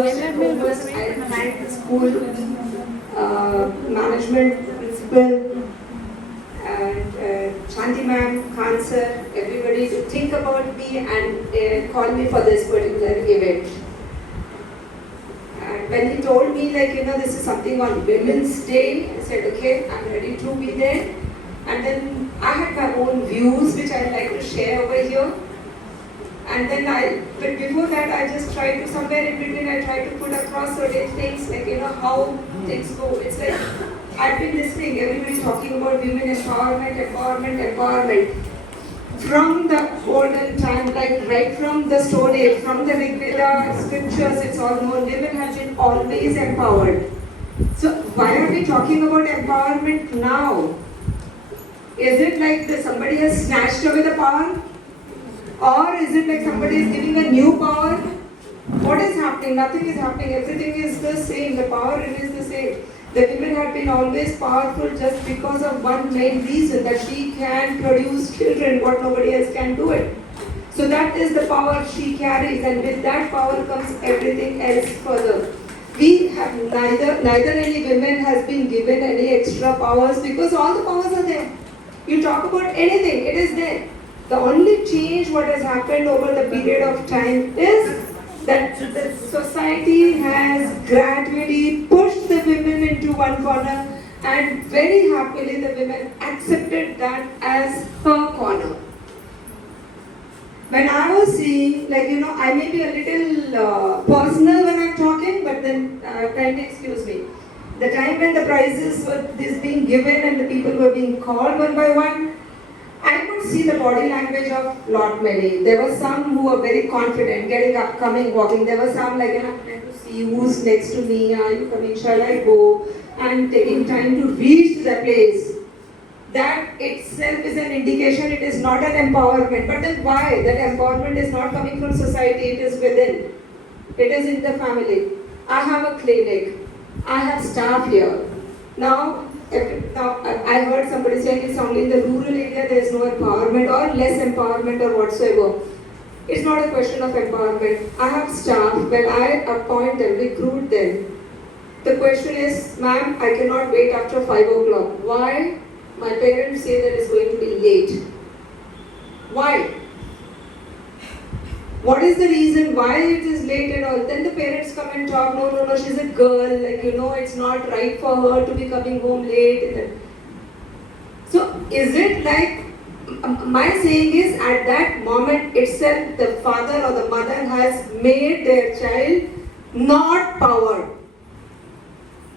first and foremost, I thank the school management, principal, and Shanti ma'am, Khan sir, everybody to think about me and call me for this particular event. And when he told me, like, this is something on Women's Day, I said, okay, I'm ready to be there. And then I had my own views which I'd like to share over here. And then but before that, I just tried to, somewhere in between, I tried to put across certain things, like, how things go. It's like, I've been listening, everybody talking about women empowerment. From the olden time, like right from the Stone Age, from the Rig Veda scriptures, it's all known, women have been always empowered. So why are we talking about empowerment now? Is it like somebody has snatched away the power? Or is it like somebody is giving a new power? What is happening? Nothing is happening. Everything is the same. The power remains the same. The women have been always powerful just because of one main reason, that she can produce children, what nobody else can do it. So that is the power she carries, and with that power comes everything else further. We have neither any women has been given any extra powers, because all the powers are there. You talk about anything, it is there. The only change what has happened over the period of time is that the society has gradually pushed the women into one corner, and very happily the women accepted that as her corner. When I was seeing, like, I may be a little personal when I'm talking, but then kindly excuse me. The time when the prizes were being given and the people were being called one by one, I could see the body language of lot many. There were some who were very confident, getting up, coming, walking. There were some like, I'm trying to see who's next to me, are you coming, shall I go? And taking time to reach the place. That itself is an indication it is not an empowerment. But then why? That empowerment is not coming from society, it is within. It is in the family. I have a clinic. I have staff here. Now, I heard somebody saying it's only in the rural area there is no empowerment or less empowerment or whatsoever. It's not a question of empowerment. I have staff. When I appoint them, recruit them, the question is, ma'am, I cannot wait after 5 o'clock. Why? My parents say that it's going to be late. Why? What is the reason why it is late and all? Then the parents come and talk, no, she's a girl, like, it's not right for her to be coming home late. So, is it like, my saying is, at that moment itself, the father or the mother has made their child not powered.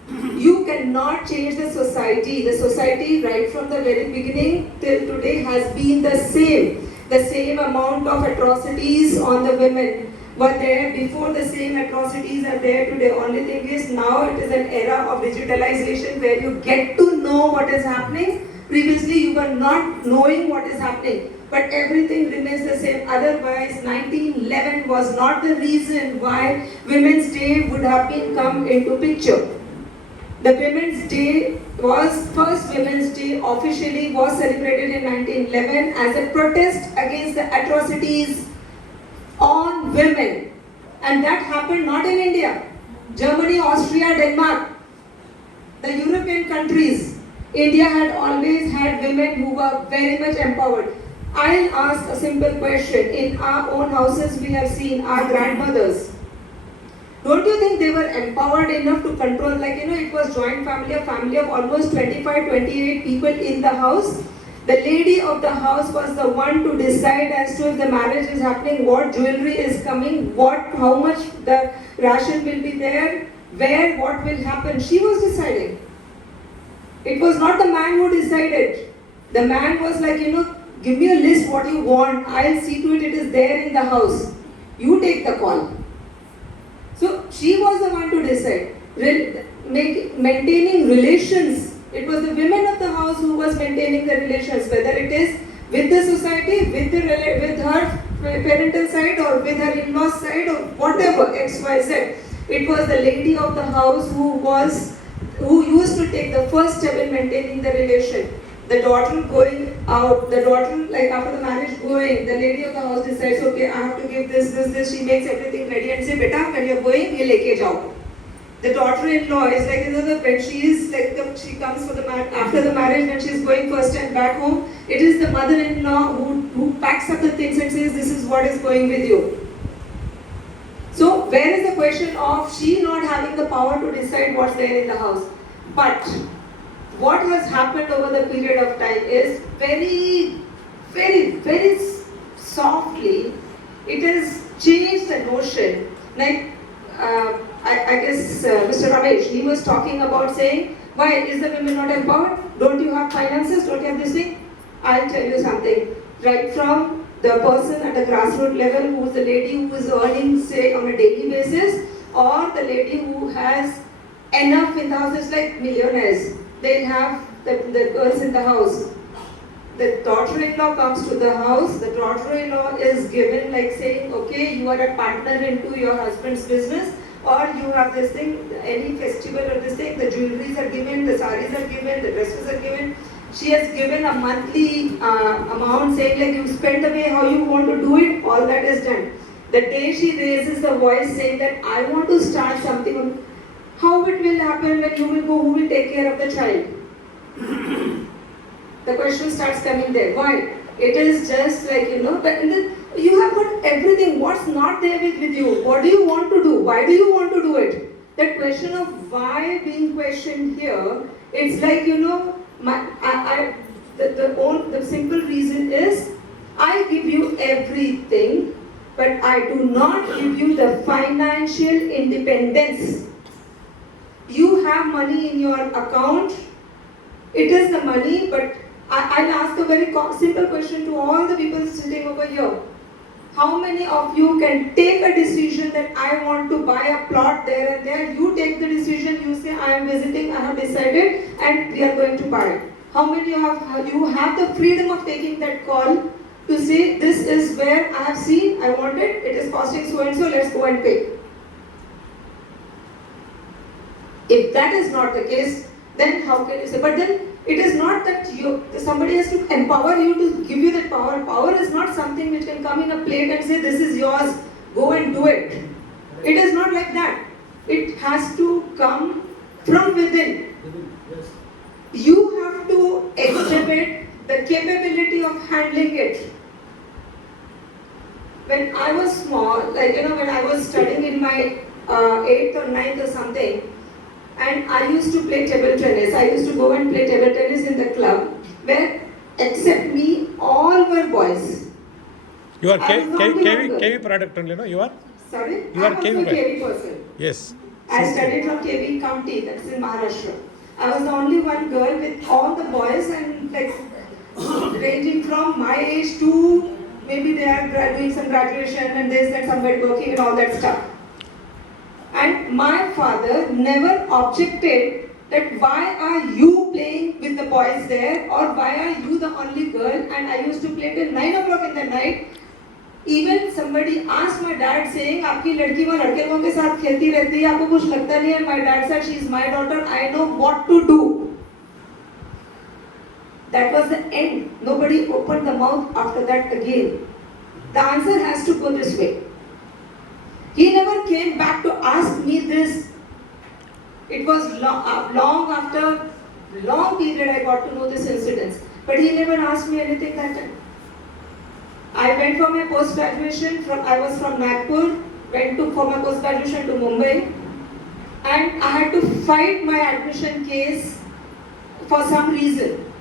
You cannot change the society. The society, right from the very beginning till today, has been the same. The same amount of atrocities on the women were there before, the same atrocities are there today. Only thing is, now it is an era of digitalization where you get to know what is happening. Previously you were not knowing what is happening, but everything remains the same. Otherwise, 1911 was not the reason why Women's Day would have been come into picture. The Women's Day was, first Women's Day officially was celebrated in 1911 as a protest against the atrocities on women. And that happened not in India. Germany, Austria, Denmark, the European countries. India had always had women who were very much empowered. I'll ask a simple question. In our own houses, we have seen our grandmothers. Don't you think they were empowered enough to control, like, it was joint family, a family of almost 25, 28 people in the house. The lady of the house was the one to decide as to if the marriage is happening, what jewelry is coming, how much the ration will be there, where, what will happen. She was deciding. It was not the man who decided. The man was like, give me a list what you want, I'll see to it is there in the house. You take the call. So she was the one to decide. Maintaining relations, it was the women of the house who was maintaining the relations, whether it is with the society, with her parental side or with her in-laws side or whatever, XYZ. It was the lady of the house who used to take the first step in maintaining the relation. The daughter going out, the daughter, like after the marriage going, the lady of the house decides, okay, I have to give this. She makes everything ready and say, beta, when you're going, ye leke jao. The daughter-in-law is like, when she is like, she comes for the after the marriage, when she is going first time back home, it is the mother-in-law who packs up the things and says, this is what is going with you. So where is the question of she not having the power to decide what's there in the house? But what has happened over the period of time is very softly, it has changed the notion. Like, I guess Mr. Ramesh, he was talking about saying, why is the women not empowered? Don't you have finances? Don't you have this thing? I'll tell you something. Right from the person at the grassroots level, who is the lady who is earning, say, on a daily basis, or the lady who has enough in the house, it's like millionaires. They have the girls in the house. The daughter-in-law comes to the house. The daughter-in-law is given like saying, okay, you are a partner into your husband's business, or you have this thing, any festival or this thing, the jewelries are given, the saris are given, the dresses are given. She has given a monthly amount saying like you spend the way how you want to do it, all that is done. The day she raises the voice saying that I want to start something, how it will happen when you will go, who will take care of the child? The question starts coming there. Why? It is just like, but you have got everything. What's not there with you? What do you want to do? Why do you want to do it? That question of why being questioned here, it's like, the simple reason is, I give you everything, but I do not give you the financial independence. You have money in your account, it is the money, but I'll ask a very simple question to all the people sitting over here. How many of you can take a decision that I want to buy a plot there and there? You take the decision, you say I am visiting, I have decided and we are going to buy it. How many of you have the freedom of taking that call to say this is where I have seen, I want it is costing so and so, let's go and pay. If that is not the case, then how can you say? But then it is not that somebody has to empower you to give you that power. Power is not something which can come in a plate and say this is yours, go and do it. It is not like that. It has to come from within. You have to exhibit the capability of handling it. When I was small, when I was studying in my 8th or 9th or something, and I used to play table tennis. I used to go and play table tennis in the club, where except me, all were boys. You are KV product only, no? You are? Sorry? You are I was a KV person. Yes. I studied from KV County, that's in Maharashtra. I was the only one girl with all the boys and ranging from my age to maybe they are doing some graduation and this and somebody working and all that stuff. And my father never objected that why are you playing with the boys there or why are you the only girl, and I used to play till 9 o'clock in the night. Even somebody asked my dad saying, आपकी लड़की वो लड़के लोगों के साथ खेलती रहती है, आपको कुछ लगता नहीं है? My dad said, she is my daughter, I know what to do. That was the end. Nobody opened the mouth after that again. The answer has to go this way. He never came back to ask me this. It was long after long period I got to know this incident. But he never asked me anything that time. I went for my post-graduation, I was from Nagpur, went for my post-graduation to Mumbai, and I had to fight my admission case for some reason.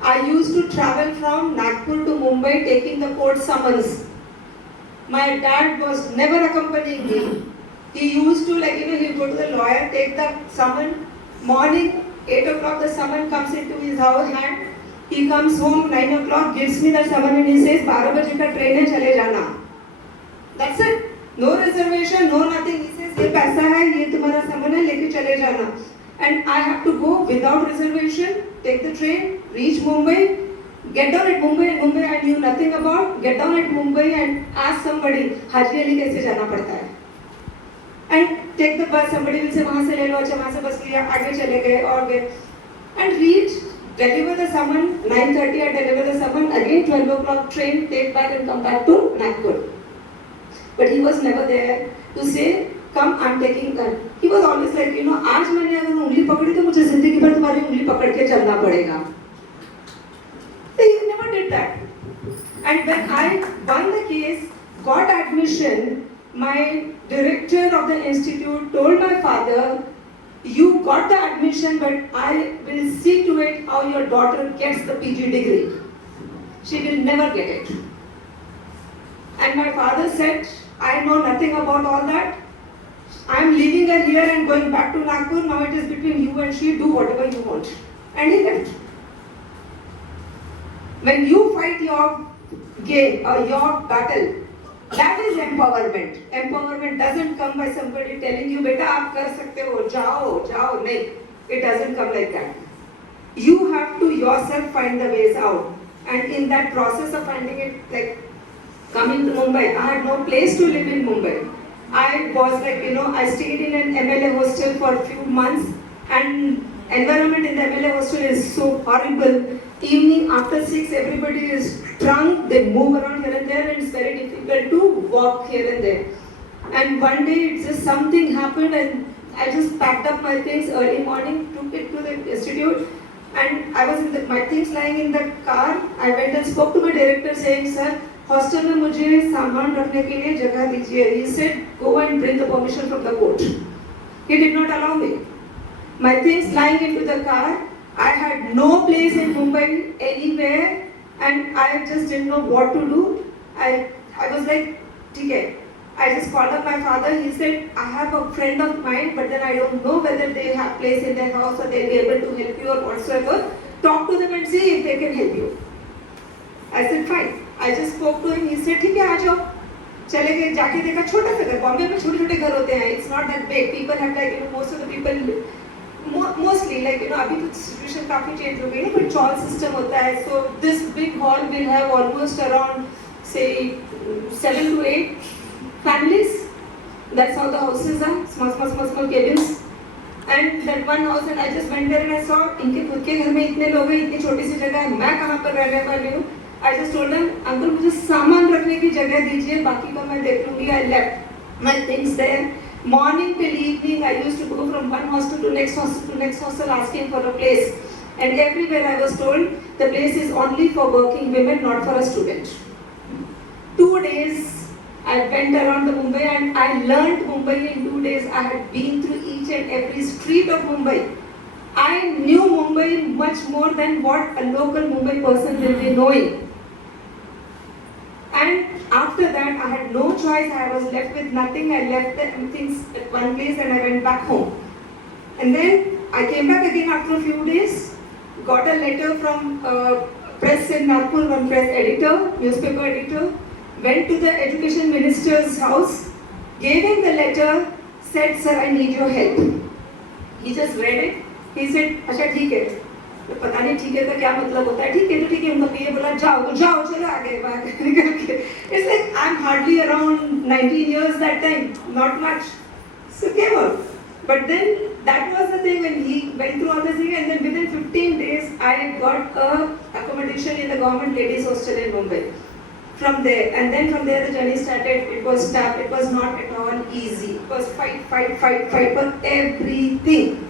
I used to travel from Nagpur to Mumbai taking the court summons. My dad was never accompanying me. He used to he'd go to the lawyer, take the summon. Morning, 8 o'clock the summon comes into his hand. He comes home 9 o'clock, gives me the summon and he says, 12 baje ka train hai, chale jana. That's it. No reservation, no nothing. He says, ye paisa hai, ye tumhara summon hai, leke chale jana. And I have to go without reservation, take the train, reach Mumbai, get down at Mumbai I knew nothing about, get down at Mumbai and ask somebody, Haji Ali kaise jana padta hai? And take the bus, somebody will say, wahan se le lo, acha wahan se bus liya, aage chale gaye, aur gaye. And reach deliver the summon, 9:30 I deliver the summon, again 12 o'clock train, take back and come back to Nagpur. But he was never there to say, come, I'm taking that. He was always like, you know, आज मैंने अगर उंगली पकड़ी तो मुझे जिंदगी भर तुम्हारी उंगली पकड़ के चलना पड़ेगा. So he never did that. And when I won the case, got admission, my director of the institute told my father, you got the admission, but I will see to it how your daughter gets the PG degree. She will never get it. And my father said, I know nothing about all that. I am leaving her here and going back to Nagpur. Now it is between you and she. Do whatever you want. And he left. When you fight your game or your battle, that is empowerment. Empowerment doesn't come by somebody telling you, beta, aap kar sakte ho, jao, nahi. It doesn't come like that. You have to yourself find the ways out. And in that process of finding it, like coming to Mumbai, I had no place to live in Mumbai. I was like, you know, I stayed in an MLA hostel for a few months, and environment in the MLA hostel is so horrible. Evening after 6, everybody is drunk, they move around here and there, and it's very difficult to walk here and there. And one day, it's just something happened, and I just packed up my things early morning, took it to the institute, and I was in my things lying in the car. I went and spoke to my director saying, sir, hostel में मुझे सामान रखने के लिए जगह दीजिए. He said, go and bring the permission from the court. He did not allow me. My things lying into the car. I had no place in Mumbai anywhere, and I just didn't know what to do. I was like, ठीक है. I just called up my father. He said, I have a friend of mine, but then I don't know whether they have place in their house or they'll be able to help you or whatsoever. Talk to them and see if they can help you. I said, fine. I just spoke to him. He said, ठीक है, आ जाओ. चले गए, जाके देखा छोटा सा घर. बॉम्बे में छोटे छोटे घर होते हैं. It's not that big. People have like, you know, most of the people, mostly like, you know, अभी तो situation काफी change हो गई है, but chawl system होता है. So this big hall will have almost around, say, 7 to 8 families. That's how the houses are. Small cabins. And that one house, and I just went there and I saw, इनके खुद के घर में इतने लोग हैं, इतनी छोटी सी जगह है, मैं कहाँ पर रहने वाली हूँ. I just told them, uncle मुझे सामान रखने की जगह दीजिए, बाकी का मैं देख लूँगी. I left my things there. Morning till evening, I used to go from one hostel to next hostel asking for a place. And everywhere I was told, the place is only for working women, not for a student. 2 days, I went around the Mumbai and I learned Mumbai in 2 days. I had been through each and every street of Mumbai. I knew Mumbai much more than what a local Mumbai person will be knowing. And after that, I had no choice. I was left with nothing. I left the things at one place and I went back home. And then I came back again after a few days, got a letter from press in Nagpur, one press editor, newspaper editor, went to the education minister's house, gave him the letter, said, sir, I need your help. He just read it. He said, अच्छा ठीक है. तो पता नहीं ठीक है का क्या मतलब होता है. ठीक है तो ठीक है. उनका पीए बोला जाओ तो जाओ, चलो आगे बाहर निकल के. It's like I'm hardly around 19 years that time, not much. So came out. But then that was the thing when he went through all the thing, and then within 15 days I got a accommodation in the government ladies hostel in Mumbai. From there, and then from there the journey started. It was tough. It was not at all easy. It was fight for everything.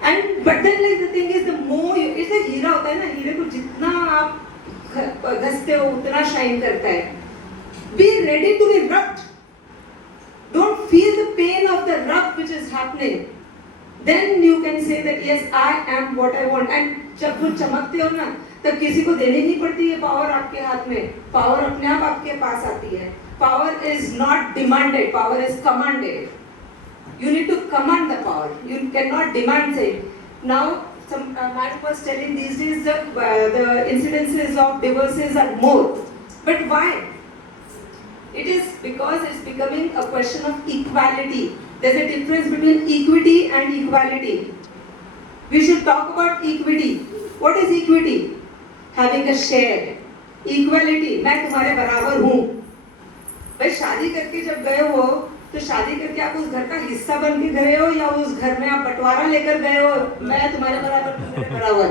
And but then like the thing is, the more you, it's like हीरा होता है ना, हीरे को जितना आप घसते हो उतना shine करता है. Be ready to be rubbed. Don't feel the pain of the rub which is happening. Then you can say that yes, I am what I want. And जब वो चमकते हो ना, तब किसी को देनी नहीं पड़ती है पावर आपके हाथ में. पावर अपने आप आपके पास आती है. Power is not demanded. Power is commanded. You need to command the power. You cannot demand it. Now, some man was telling these days the incidences of divorces are more. But why? It is because it's becoming a question of equality. There's a difference between equity and equality. We should talk about equity. What is equity? Having a share. Equality. मैं तुम्हारे बराबर हूँ. भाई शादी करके जब गए हो तो शादी करके आप उस घर का हिस्सा बन के गए हो या उस घर में आप बंटवारा लेकर गए हो, मैं तुम्हारे बराबर तुम मेरे बराबर।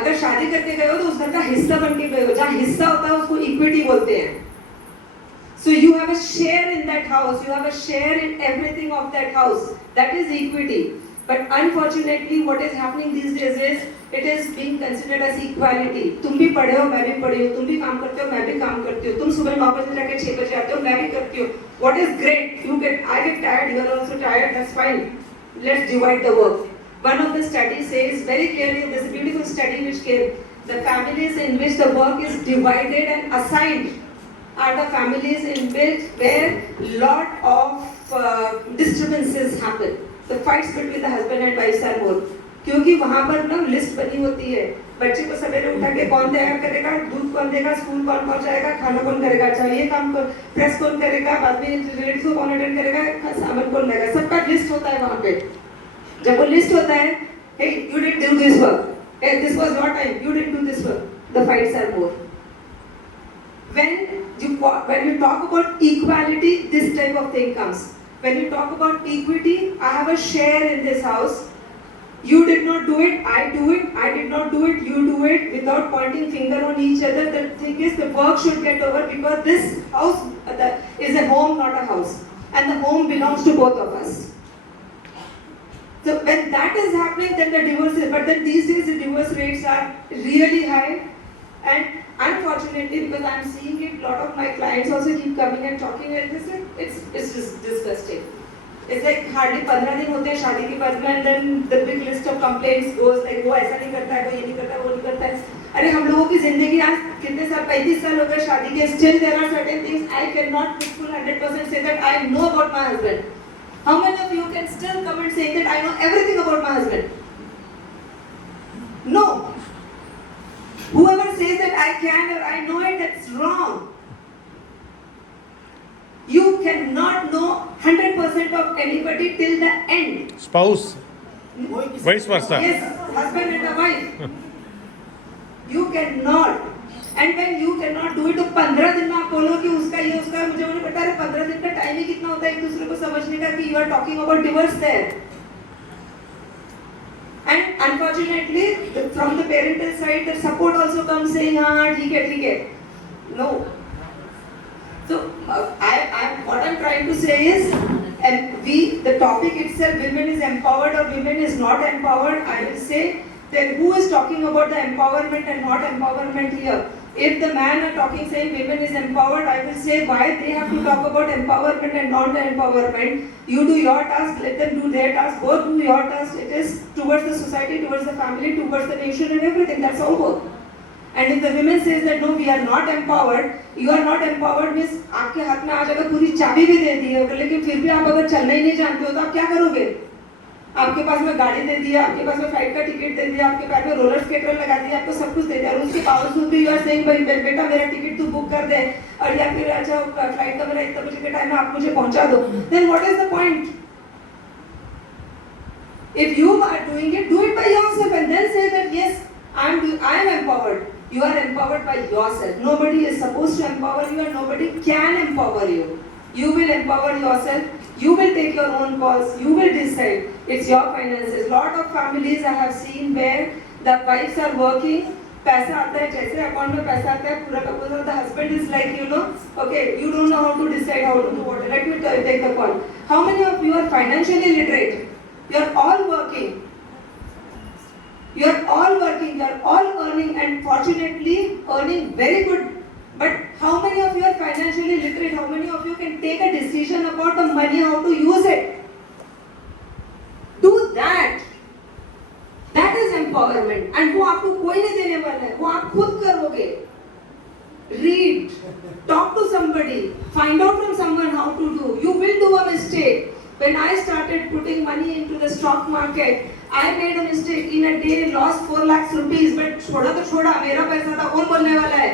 अगर शादी करके गए हो तो उस घर का हिस्सा बन के गए हो, जहाँ हिस्सा होता है उसको इक्विटी बोलते हैं। So you have a share in that house, you have a share in everything of that house. That is equity. But unfortunately, what is happening these days is it is being considered as equality. तुम भी पढ़े हो, मैं भी पढ़ी हूँ, तुम भी काम करते हो, मैं भी काम करती हूँ, तुम सुबह 9 बजे जाके 6 बजे आते हो, मैं भी करती हूँ. What is great? I get tired, you are also tired. That's fine. Let's divide the work. One of the studies says very clearly. There's a beautiful study which came. The families in which the work is divided and assigned are the families in which where lot of disturbances happen. The fights between the husband and wives are more. क्योंकि वहाँ पर ना list बनी होती है, बच्चे को सवेरे उठा के कौन तैयार करेगा, दूध कौन देगा, स्कूल कौन पहुँचाएगा, खाना कौन करेगा, चाहिए काम प्रेस कौन करेगा, बाद में रिलेटिव्स को कौन अटेंड करेगा, सामान कौन लेगा, सबका लिस्ट होता है वहाँ पे. जब वो लिस्ट होता है, hey you didn't do this work, hey this was your time, you didn't do this work, the fights are more. When you talk about equality, this type of thing comes. When you talk about equity, I have a share in this house. You did not do it, I do it, I did not do it, you do it, without pointing finger on each other. The thing is, the work should get over because this house is a home, not a house. And the home belongs to both of us. So when that is happening, then the divorce is, but then these days the divorce rates are really high. And unfortunately, because I am seeing it, a lot of my clients also keep coming and talking and it's just disgusting. It's like hardly 15 दिन होते हैं शादी के बाद में, and then the big list of complaints goes like वो ऐसा नहीं करता है, वो ये नहीं करता है, वो नहीं करता है. अरे हम लोगों की जिंदगी आज कितने साल, 35 साल हो गए शादी के, still there are certain things I cannot with full 100% say that I know about my husband. How many of you can still come and say that I know everything about my husband? No. Whoever says that I can or I know it, that's wrong. You cannot know 100% of anybody till the end. Spouse, vice versa. Yes, husband and a wife. You cannot. And when you cannot do it, तो 15 दिन में आप बोलो कि उसका ये उसका, मुझे नहीं पता है 15 दिन का टाइम ही कितना होता है एक दूसरे को समझने का कि you are talking about divorce there. And unfortunately, from the parental side, the support also comes saying, हाँ ठीक है. No. So what I'm trying to say is, and the topic itself, women is empowered or women is not empowered, I will say that who is talking about the empowerment and not empowerment here? If the man are talking saying women is empowered, I will say why they have to talk about empowerment and not empowerment. You do your task, let them do their task, both do your task. It is towards the society, towards the family, towards the nation and everything, that's all work. And if the women says that no, we are not empowered, you are not empowered means आपके हाथ में आज अगर पूरी चाबी भी दे दी है, लेकिन फिर भी आप अगर चलना ही नहीं जानते हो तो आप क्या करोगे? आपके पास में गाड़ी दे दिया, आपके पास में फ्लाइट का टिकट दे दिया, आपके पास में रोलर स्केटर लगा दिया, आपको सब कुछ दे दिया, और उसके बावजूद भी यू आर सेइंग भाई बेटा मेरा टिकट तू बुक कर दे, और या फिर अच्छा फ्लाइट का मेरा इतना बजे के टाइम में आप मुझे पहुंचा दो. Then what is the point? If you are doing it, do it by yourself and then say that yes, I am empowered. You are empowered by yourself. Nobody is supposed to empower you and nobody can empower you. You will empower yourself. You will take your own calls. You will decide. It's your finances. Lot of families I have seen where the wives are working. पैसा आता है, जैसे account में पैसा आता है पूरा का पूरा, the husband is like, you know, okay, you don't know how to decide how to do what. Let me take the call. How many of you are financially literate? You are all working. You are all working, you are all earning, and fortunately earning very good. But how many of you are financially literate? How many of you can take a decision about the money, how to use it? Do that. That is empowerment. And वो आपको कोई नहीं देने वाला है, वो आप खुद करोगे. Read, talk to somebody, find out from someone how to do. You will do a mistake. When I started putting money into the stock market, I made a mistake. In a day, lost 4 lakhs rupees. But छोड़ा तो छोड़ा, मेरा पैसा था, कौन बोलने वाला है?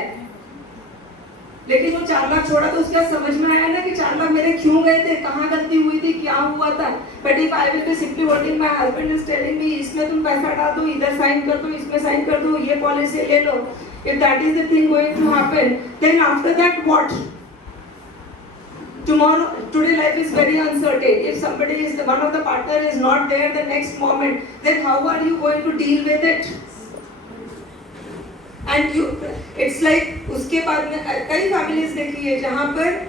लेकिन वो 4 लाख छोड़ा तो उसका समझ में आया ना कि 4 लाख मेरे क्यों गए थे, कहाँ गलती हुई थी, क्या हुआ था. But if I will be simply voting, my husband is telling me, इसमें तुम पैसा डाल दो, इधर साइन कर दो, इसमें साइन कर दो, ये पॉलिसी ले लो. If that is the thing going to happen, then after that what? Today life is very uncertain. If somebody is, one of the partner is not there the next moment, then how are you going to deal with it? And it's like, उसके बाद में कई families देखी है जहाँ पर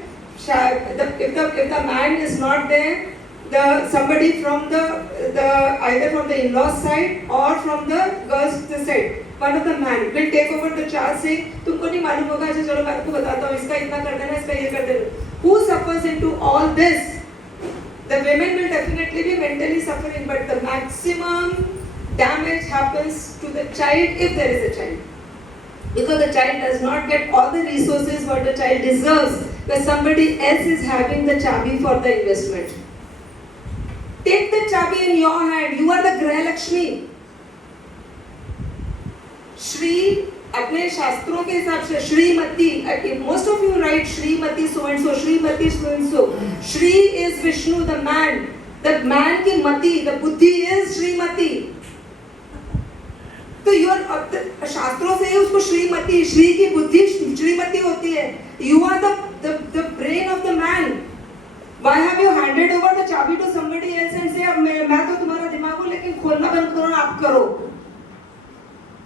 if the man is not there, somebody from either from the in-laws side or from the girls side, one of the man will take over the charge saying, तुमको नहीं मालूम होगा, अच्छा चलो मैं आपको बताता हूँ, इसका इतना कर देना, इसका ये कर देना. Who suffers into all this? The women will definitely be mentally suffering, but the maximum damage happens to the child if there is a child. Because the child does not get all the resources what the child deserves, where somebody else is having the chabi for the investment. Take the chabi in your hand. You are the Graha Lakshmi. Shri, अपने शास्त्रों के हिसाब से Shrimati, most of you write Shrimati so and so, Shrimati so and so. Shri is Vishnu, the man. The man की मति, the बुद्धि is Shrimati. तो शास्त्रों से उसको श्रीमती, श्री की बुद्धि श्रीमती होती है. You are the brain of the man. Why have you handed over the chabi to somebody else and say, अब मैं तो तुम्हारा दिमाग हूँ लेकिन खोलना बंद करो ना आप करो.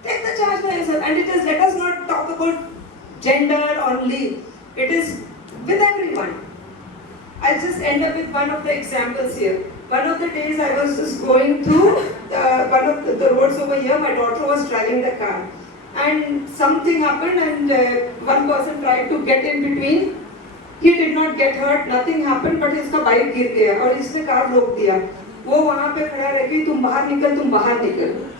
Take the charge by yourself. And let us not talk about gender only. It is with everyone. I'll just end up with one of the examples here. One of the days I was just going through one of the roads over here. My daughter was driving the car. And something happened and one person tried to get in between. He did not get hurt, nothing happened, but his bike गिर गया और इसने car रोक दिया. वो वहाँ पे खड़ा रह गई, तुम बाहर निकल.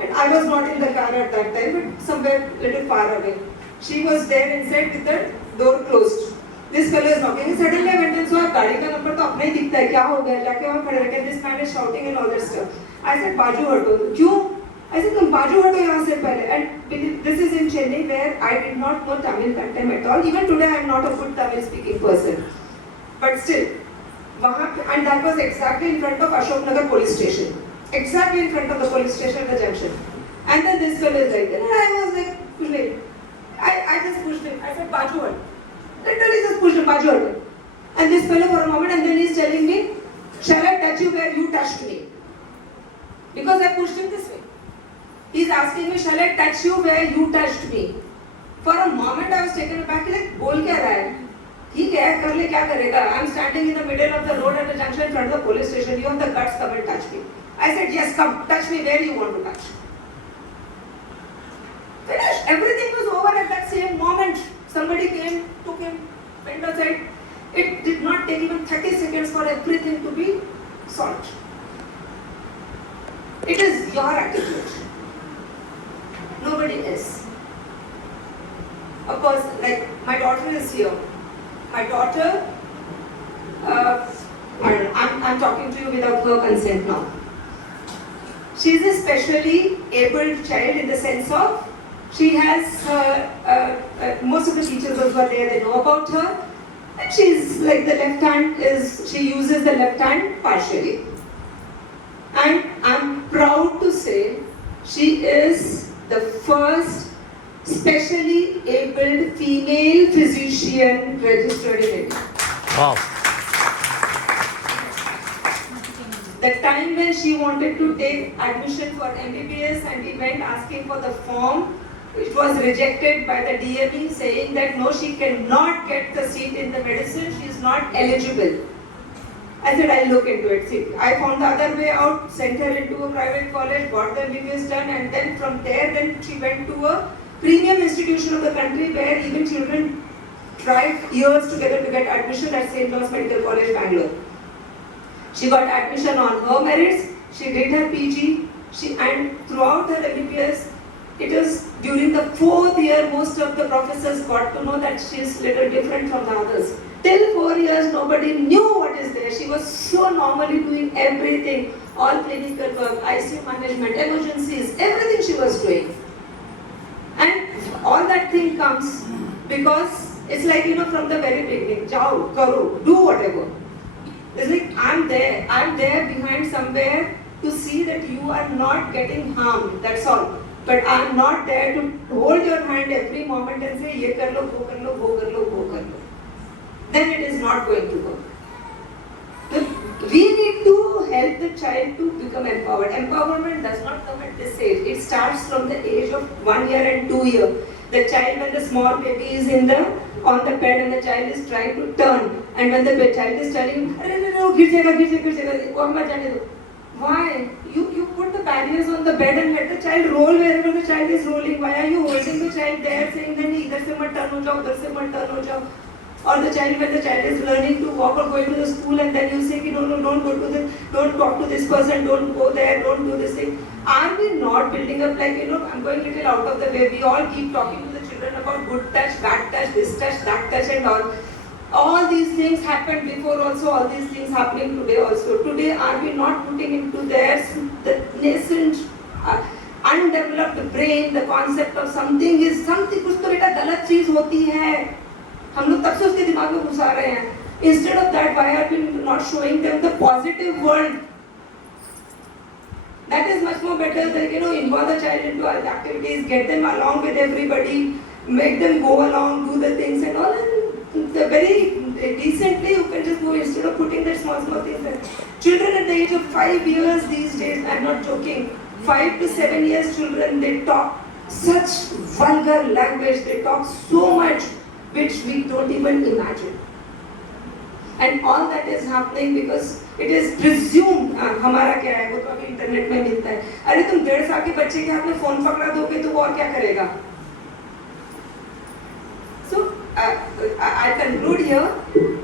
And I was not in the car at that time, but somewhere little far away. She was there inside with the door closed. This fellow is knocking. Suddenly I went and saw गाड़ी का number तो अपना ही दिखता है, क्या हो गया? जाके वहाँ खड़े रह गए. This man is shouting and all that stuff. I said बाजू हटो. क्यों? I said तुम बाजू हटो यहाँ से पहले. And this is in Chennai where I did not know Tamil that time at all. Even today I am not a good Tamil speaking person. But still, वहाँ and that was exactly in front of Ashoknagar police station. Exactly in front of the police station at the junction. And then this fellow is like, and I was like, push him. I just pushed him. I said, Baju hurt. Literally just pushed him, Baju hurt. And this fellow for a moment, and then he's telling me, shall I touch you where you touched me? Because I pushed him this way. He's asking me, shall I touch you where you touched me? For a moment I was taken aback, like, बोल क्या रहा है? ठीक है, कर ले क्या करेगा? I'm standing in the middle of the road at the junction in front of the police station. You have the guts, come and touch me. I said, yes, come, touch me where you want to touch. Finished. Everything was over at that same moment. Somebody came, took him, went aside. It did not take even 30 seconds for everything to be solved. It is your attitude. Nobody else. Of course, like my daughter is here. My daughter, I'm talking to you without her consent now. She is a specially abled child in the sense of she has most of the teachers also are there, they know about her, and she's like the left hand she uses the left hand partially. And I'm proud to say she is the first specially abled female physician registered in India. Wow. The time when she wanted to take admission for MBBS and we went asking for the form, it was rejected by the DME saying that no, she cannot get the seat in the medicine, she is not eligible. I said, I'll look into it. See, I found the other way out, sent her into a private college, got the MBBS done, and then from there, then she went to a premium institution of the country where even children tried years together to get admission at St. John's Medical College, Bangalore. She got admission on her merits, she did her PG, and throughout her MBBS, it was during the 4th year, most of the professors got to know that she is little different from the others. Till 4 years, nobody knew what is there. She was so normally doing everything, all clinical work, ICU management, emergencies, everything she was doing. And all that thing comes because it's like, from the very beginning, jao, karo, do whatever. It's like, I'm there behind somewhere to see that you are not getting harmed, that's all. But I'm not there to hold your hand every moment and say, ye kar lo, wo kar lo, wo kar lo, wo kar lo. then it is not going to work. We need to help the child to become empowered. Empowerment does not come at this age. It starts from the age of 1 year and 2 years. The child, when the small baby is on the bed and the child is trying to turn, and when the child is telling, no, gir jayega, why? You put the barriers on the bed and let the child roll wherever the child is rolling. Why are you holding the child there saying that idhar se mat turn ho jao, udhar se mat turn ho jao? Or the child, when the child is learning to walk or going to the school, and then you say, no, don't go to this, don't talk to this person, don't go there, don't do this thing. Are we not building up like, I'm going a little out of the way. We all keep talking to the children about good touch, bad touch, this touch, that touch and all. All these things happened before also, all these things happening today also. Today, are we not putting into the nascent, undeveloped brain the concept of something, कुछ तो बेटा गलत चीज होती है. हम लोग तब से उसके दिमाग में घुसा रहे हैं. Instead of that, why are we not showing them the positive world? That is much more better than, involve the child into our activities, get them along with everybody, make them go along, do the things and all. And very decently you can just go instead of putting that small things there. Children at the age of 5 years these days, I'm not joking, 5 to 7 years children, they talk such vulgar language, they talk so much which we don't even imagine. And all that is happening because it is presumed, हमारा क्या है, वो तो अभी internet में मिलता है. अरे तुम 1.5 साल के बच्चे के हाथ में फोन पकड़ा दोगे तो वो और क्या करेगा? So I conclude here.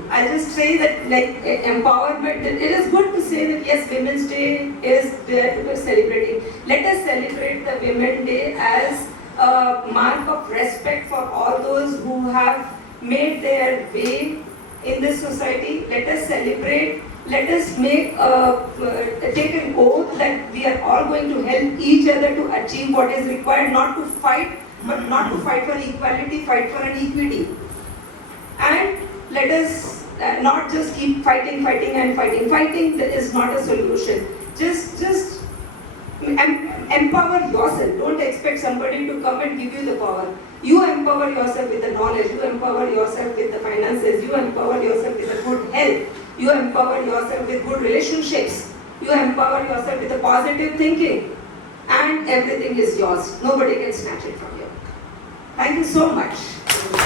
I just say that like empowerment. It is good to say that yes, Women's Day is there to be celebrating. Let us celebrate the Women's Day as a mark of respect for all those who have made their way in this society. Let us celebrate. Let us make take an oath that we are all going to help each other to achieve what is required, not to fight, but not to fight for equality, fight for an equity. And let us not just keep fighting. Fighting is not a solution. Just empower yourself. Don't expect somebody to come and give you the power. You empower yourself with the knowledge. You empower yourself with the finances. You empower yourself with the good health. You empower yourself with good relationships. You empower yourself with a positive thinking. And everything is yours. Nobody can snatch it from you. Thank you so much.